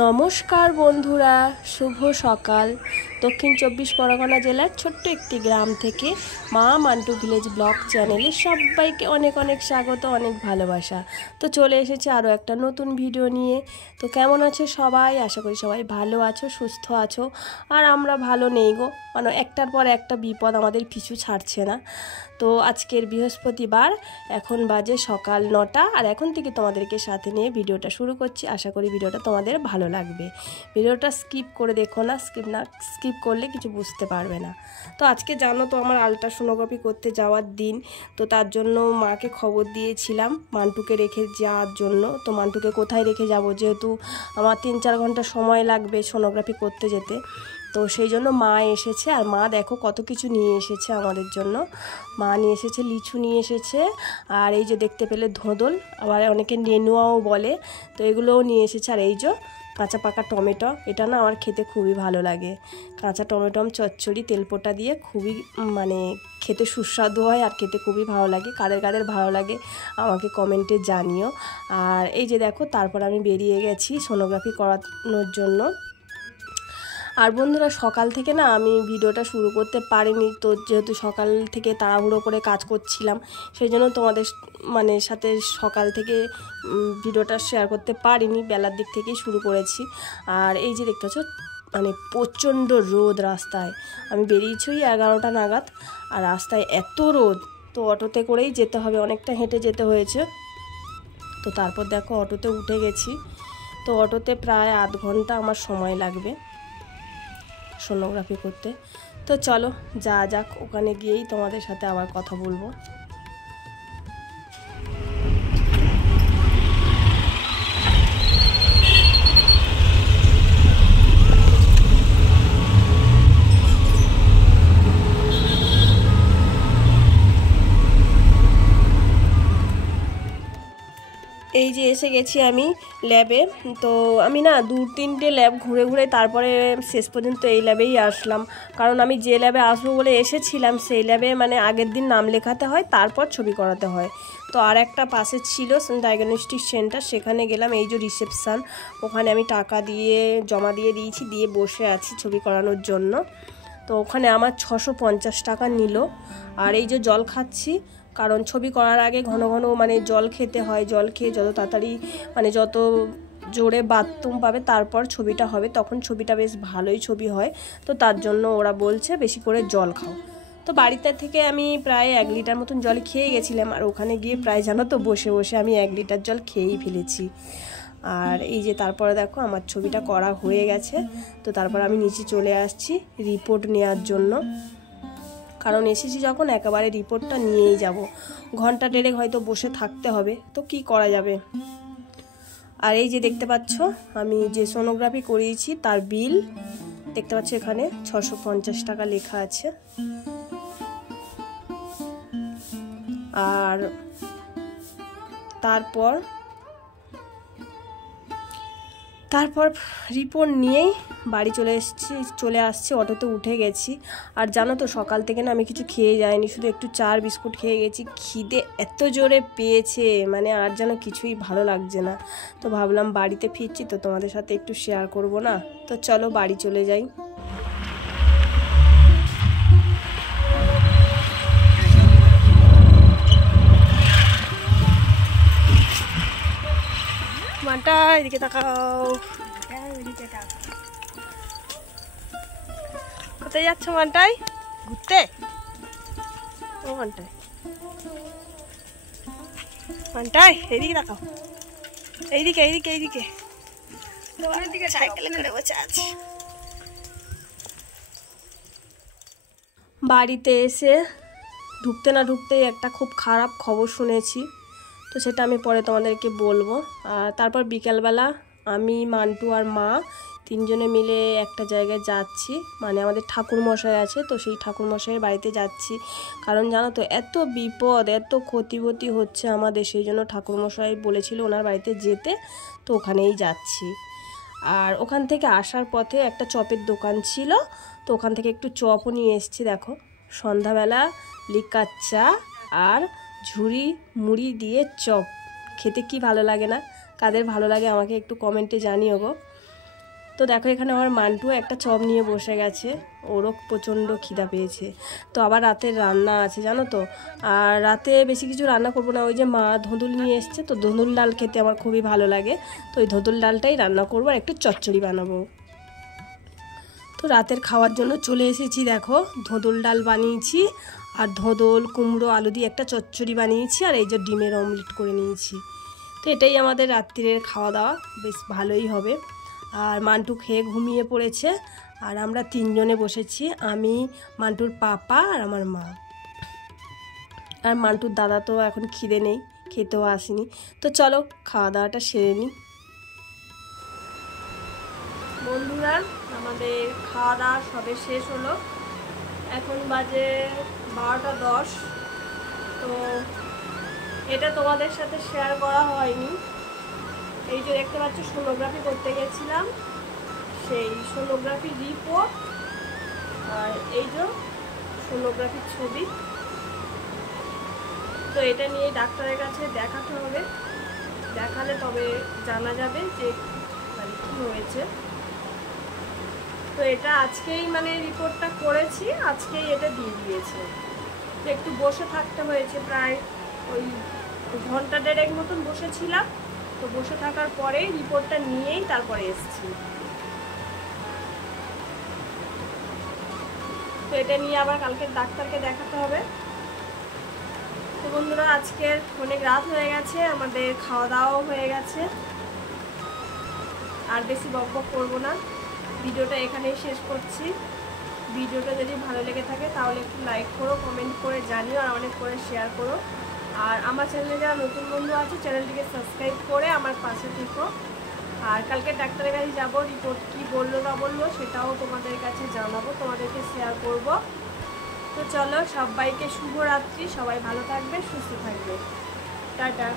নমস্কার বন্ধুরা, শুভ সকাল। দক্ষিণ 24 পরগনা জেলার ছোট্ট একটি গ্রাম থেকে মা মান্টু ভিলেজ ব্লগ চ্যানেলে সবাইকে অনেক অনেক স্বাগত, অনেক ভালোবাসা। তো চলে এসেছে আরও একটা নতুন ভিডিও নিয়ে। তো কেমন আছো সবাই? আশা করি সবাই ভালো আছো, সুস্থ আছো। আর আমরা ভালো নেই গো, মানে একটার পর একটা বিপদ আমাদের পিছু ছাড়ছে না। তো আজকের বৃহস্পতিবার, এখন বাজে সকাল 9টা, আর এখন থেকে তোমাদেরকে সাথে নিয়ে ভিডিওটা শুরু করছি। আশা করি ভিডিওটা তোমাদের ভালো লাগবে। ভিডিওটা স্কিপ করে দেখো না, স্কিপ করলে কিছু বুঝতে পারবে না। তো আজকে জানো তো আমার আল্ট্রাসোনোগ্রাফি করতে যাওয়ার দিন। তো তার জন্য মাকে খবর দিয়েছিলাম মান্টুকে রেখে যাওয়ার জন্য। তো মান্টুকে কোথায় রেখে যাব, যেহেতু আমার 3-4 ঘন্টা সময় লাগবে সোনোগ্রাফি করতে যেতে। তো সেই জন্য মা এসেছে, আর মা দেখো কত কিছু নিয়ে এসেছে আমাদের জন্য। মা নিয়ে এসেছে লিচু নিয়ে এসেছে, আর এই যে দেখতে পেলে ধোঁদল, আবার অনেকে নেনুয়াও বলে, তো এগুলোও নিয়ে এসেছে। আর এই যে কাঁচা পাকা টমেটো, এটা না আমার খেতে খুবই ভালো লাগে। কাঁচা টমেটো চচ্চড়ি তেলপোটা দিয়ে খুবই মানে খেতে সুস্বাদু হয়, আর খেতে খুবই ভালো লাগে। কাদের কাদের ভালো লাগে আমাকে কমেন্টে জানিও। আর এই যে দেখো, তারপর আমি বেরিয়ে গেছি সোনোগ্রাফি করানোর জন্য। আর বন্ধুরা, সকাল থেকে না আমি ভিডিওটা শুরু করতে পারিনি, তো যেহেতু সকাল থেকে তাড়াহুড়ো করে কাজ করছিলাম, সেই জন্য তোমাদের মানে সাথে সকাল থেকে ভিডিওটা শেয়ার করতে পারিনি, বেলার দিক থেকেই শুরু করেছি। আর এই যে দেখতে পাচ্ছ, মানে প্রচণ্ড রোদ রাস্তায়। আমি বেরিয়েছি 11টা নাগাদ, আর রাস্তায় এত রোদ, তো অটোতে করেই যেতে হবে, অনেকটা হেঁটে যেতে হয়েছে। তো তারপর দেখো অটোতে উঠে গেছি। তো অটোতে প্রায় আধ ঘন্টা আমার সময় লাগবে সোনোগ্রাফি করতে। তো চলো যাক, ওখানে গিয়েই তোমাদের সাথে আবার কথা বলবো। এই যে এসে গেছি আমি ল্যাবে। তো আমি না 2-3টে ল্যাব ঘুরে ঘুরে তারপরে শেষ পর্যন্ত এই ল্যাবেই আসলাম। কারণ আমি যে ল্যাবে আসবো বলে এসেছিলাম, সেই ল্যাবে মানে আগের দিন নাম লেখাতে হয়, তারপর ছবি করাতে হয়। তো আর একটা পাশে ছিল ডায়াগনস্টিক সেন্টার, সেখানে গেলাম। এই যে রিসেপশান, ওখানে আমি টাকা দিয়ে জমা দিয়েছি, দিয়ে বসে আছি ছবি করানোর জন্য। তো ওখানে আমার 650 টাকা নিল। আর এই যে জল খাচ্ছি, কারণ ছবি করার আগে ঘন ঘন মানে জল খেতে হয়। জল খেয়ে যত তাড়াতাড়ি মানে যত জোরে বাথরুম পাবে তারপর ছবিটা হবে, তখন ছবিটা বেশ ভালোই ছবি হয়। তো তার জন্য ওরা বলছে বেশি করে জল খাও। তো বাড়িতে থেকে আমি প্রায় 1 লিটার মতন জল খেয়ে গেছিলাম, আর ওখানে গিয়ে প্রায় জানো তো বসে বসে আমি 1 লিটার জল খেয়েই ফেলেছি। আর এই যে তারপরে দেখো আমার ছবিটা করা হয়ে গেছে। তো তারপর আমি নিচে চলে আসছি রিপোর্ট নেওয়ার জন্য, কারণ এসেছি যখন একেবারে রিপোর্টটা নিয়েই যাব। ঘন্টা 1.5 হয়তো বসে থাকতে হবে, তো কি করা যাবে। আর এই যে দেখতে পাচ্ছ আমি যে সোনোগ্রাফি করিয়েছি তার বিল দেখতে পাচ্ছ, এখানে 650 টাকা লেখা আছে। আর তারপর রিপোর্ট নিয়েই বাড়ি চলে আসছি, অটোতে উঠে গেছি। আর জানো তো সকাল থেকে না আমি কিছু খেয়ে যাইনি, শুধু একটু চার বিস্কুট খেয়ে গেছি। খিদে এত জোরে পেয়েছে, মানে আর যেন কিছুই ভালো লাগছে না। তো ভাবলাম বাড়িতে ফিরছি, তো তোমাদের সাথে একটু শেয়ার করব না। তো চলো বাড়ি চলে যাই। মানটা এদিকে তাকাও। কোথায় যাচ্ছ মানটাই? ঘুরতে? ও মানটাই এদিকে তাকাও। এইদিকে সাইকেলে করে বসে আছে। বাড়িতে এসে ঢুকতে না ঢুকতেই একটা খুব খারাপ খবর শুনেছি, তো সেটা আমি পরে তোমাদেরকে বলবো। আর তারপর বিকেলবেলা আমি, মান্টু আর মা 3জনে মিলে একটা জায়গায় যাচ্ছি, মানে আমাদের ঠাকুরমশাই আছে, তো সেই ঠাকুরমশাইয়ের বাড়িতে যাচ্ছি। কারণ জানো তো এত বিপদ, এত ক্ষতিবতি হচ্ছে আমাদের, সেই জন্য ঠাকুরমশাই বলেছিল ওনার বাড়িতে যেতে, তো ওখানেই যাচ্ছি। আর ওখান থেকে আসার পথে একটা চপের দোকান ছিল, তো ওখান থেকে একটু চপও নিয়ে এসেছি। দেখো সন্ধ্যাবেলা লিকার চা আর ঝুরি মুড়ি দিয়ে চপ খেতে কি ভালো লাগে না? কাদের ভালো লাগে আমাকে একটু কমেন্টে জানিও গো। তো দেখো এখানে আমার মান্টু একটা চপ নিয়ে বসে গেছে, ওরও প্রচণ্ড খিদা পেয়েছে। তো আবার রাতের রান্না আছে জানো তো, আর রাতে বেশি কিছু রান্না করবো না, ওই যে মা ধুঁদুল নিয়ে এসছে, তো ধুঁদুল ডাল খেতে আমার খুবই ভালো লাগে, তো ওই ধুঁদুল ডালটাই রান্না করবো আর একটু চচ্চড়ি বানাবো। তো রাতের খাওয়ার জন্য চলে এসেছি, দেখো ধুঁদুল ডাল বানিয়েছি আর ধুঁদুল কুমড়ো আলু দিয়ে একটা চচ্চড়ি বানিয়েছি, আর এই যে ডিমের অমলেট করে নিয়েছি। তো এটাই আমাদের রাত্রির খাওয়া দাওয়া, বেশ ভালোই হবে। আর মান্টু খেয়ে ঘুমিয়ে পড়েছে, আর আমরা তিনজনে বসেছি, আমি, মান্টুর পাপা আর আমার মা। আর মান্টুর দাদা তো এখন খিদে নেই, খেতেও আসেনি। তো চলো খাওয়া দাওয়াটা সেরে নিই। বন্ধুরা, আমাদের খাওয়া দাওয়া সবে শেষ হলো, এখন বাজে 12টা 10। তো এটা তোমাদের সাথে শেয়ার করা হয়নি। এই যে দেখতে পাচ্ছ সোনোগ্রাফি করতে গেছিলাম, সেই সোনোগ্রাফির রিপোর্ট আর এই যে সোনোগ্রাফির ছবি। তো এটা নিয়ে ডাক্তারের কাছে দেখাতে হবে, দেখালে তবে জানা যাবে যে মানে কী হয়েছে। তো এটা আজকেই মানে রিপোর্টটা করেছি, আজকেই এটা দিয়ে দিয়েছে। তো একটু বসে থাকতে হয়েছে, প্রায় ওই ঘন্টা দেড়েক মতন বসেছিলাম। তো বসে থাকার পরে রিপোর্টটা নিয়েই তারপরে এসেছি। তো এটা নিয়ে আবার কালকে ডাক্তারকে দেখাতে হবে। তো বন্ধুরা, আজকের অনেক রাত হয়ে গেছে, আমাদের খাওয়া দাওয়াও হয়ে গেছে, আর বেশি বকবক করবো না, ভিডিওটা এখানেই শেষ করছি। ভিডিওটা যদি ভালো লেগে থাকে তাহলে একটু লাইক করো, কমেন্ট করে জানিও, আর অনেক করে শেয়ার করো। আর আমার চ্যানেলে যারা নতুন বন্ধু আছে চ্যানেলটিকে সাবস্ক্রাইব করে আমার পাশে থেকো। আর কালকে ডাক্তারের কাছে যাবো, রিপোর্ট কী বললো না বললো সেটাও তোমাদের কাছে জানাবো, তোমাদেরকে শেয়ার করব। তো চলো, সবাইকে শুভরাত্রি, সবাই ভালো থাকবে, সুস্থ থাকবে, টাটা।